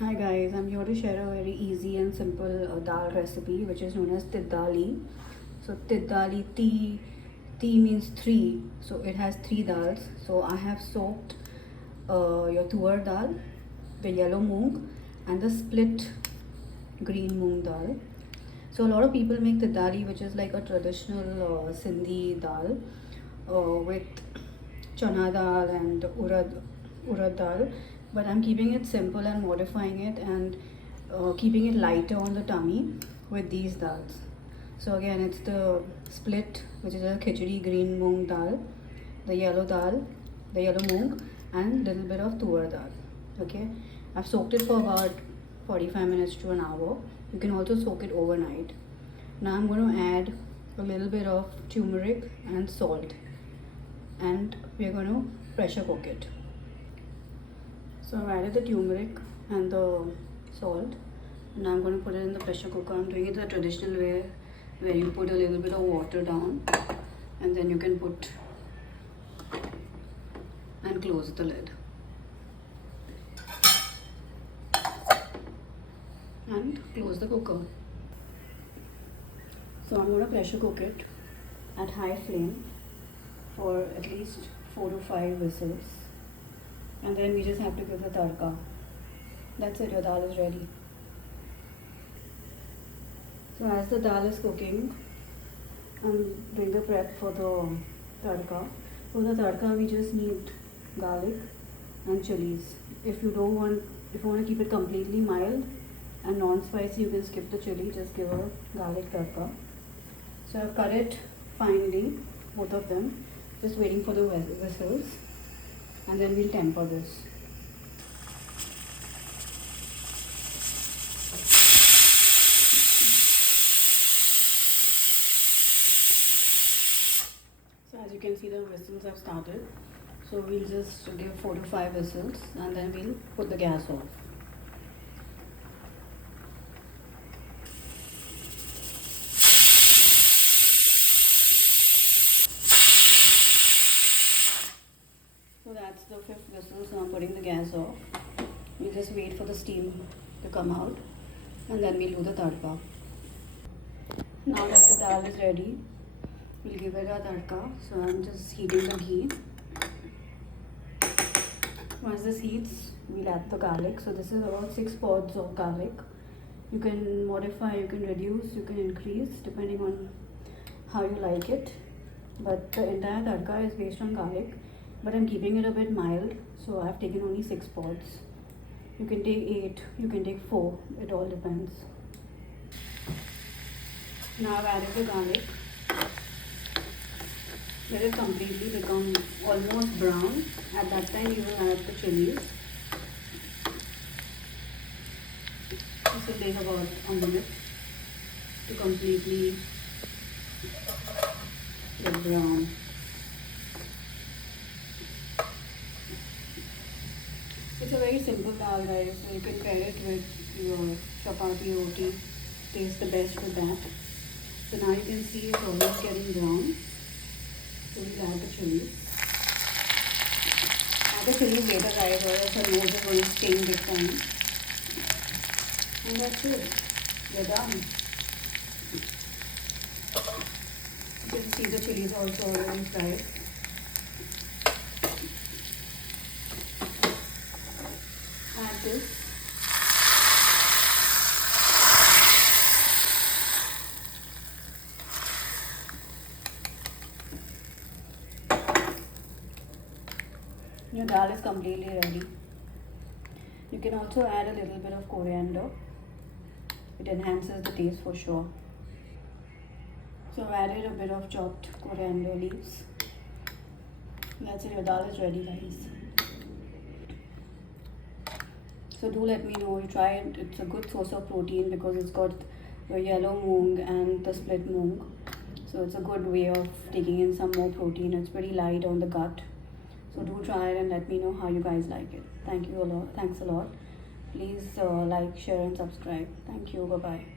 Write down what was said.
Hi guys, I'm here to share a very easy and simple dal recipe which is known as Tidali. So Tidali, T means three, so it has three dals. So I have soaked your tuar dal, the yellow moong, and the split green moong dal. So a lot of people make Tidali, which is like a traditional Sindhi dal with chana dal and urad dal, but I'm keeping it simple and modifying it and keeping it lighter on the tummy with these dals. So again, it's the split, which is a khichdi green moong dal, the yellow moong, and little bit of tuar dal. Okay, I've soaked it for about 45 minutes to an hour. You can also soak it overnight. Now I'm going to add a little bit of turmeric and salt, and we're going to pressure cook it. So I've added the turmeric and the salt. Now I'm going to put it in the pressure cooker. I'm doing it the traditional way, where you put a little bit of water down and then you can put and close the lid and close the cooker. So I'm going to pressure cook it at high flame for at least 4 to 5 whistles, and then we just have to give the tadka. That's it, your dal is ready. So as the dal is cooking, I'm doing the prep for the tadka. For the tadka, we just need garlic and chilies. If you want to keep it completely mild and non-spicy, you can skip the chili. Just give a garlic tadka. So I've cut it finely, both of them. Just waiting for the whistles, and then we'll temper this. So as you can see, the whistles have started. So we'll just give 4 to 5 whistles and then we'll put the gas off. So that's the 5th whistle, so I'm putting the gas off. We'll just wait for the steam to come out and then we'll do the tadka. Now that the dal is ready, we'll give it a tadka. So I'm just heating the ghee. Once this heats, we'll add the garlic. So this is about 6 pods of garlic. You can modify, you can reduce, you can increase depending on how you like it. But the entire tadka is based on garlic. But I'm keeping it a bit mild, so I've taken only 6 pods. You can take 8, you can take 4, it all depends. Now I've added the garlic. Let it completely become almost brown. At that time you will add the chilies. This will take about a minute to completely get brown. It's a very simple dal, guys, so you can pair it with your chapati roti. Tastes the best with that. So now you can see it's almost getting brown. So we'll add the chilies. Add the chilies later, guys, or else your nose is going to sting big time. And that's it. We're done. You can see the chilies also already fried. Add this. Your dal is completely ready. You can also add a little bit of coriander. It enhances the taste for sure. So I've added a bit of chopped coriander leaves. That's it, your dal is ready, guys. So do let me know, you try it. It's a good source of protein because it's got the yellow moong and the split moong. So it's a good way of taking in some more protein. It's pretty light on the gut. So do try it and let me know how you guys like it. Thank you a lot. Thanks a lot. Please like, share and subscribe. Thank you. Bye-bye.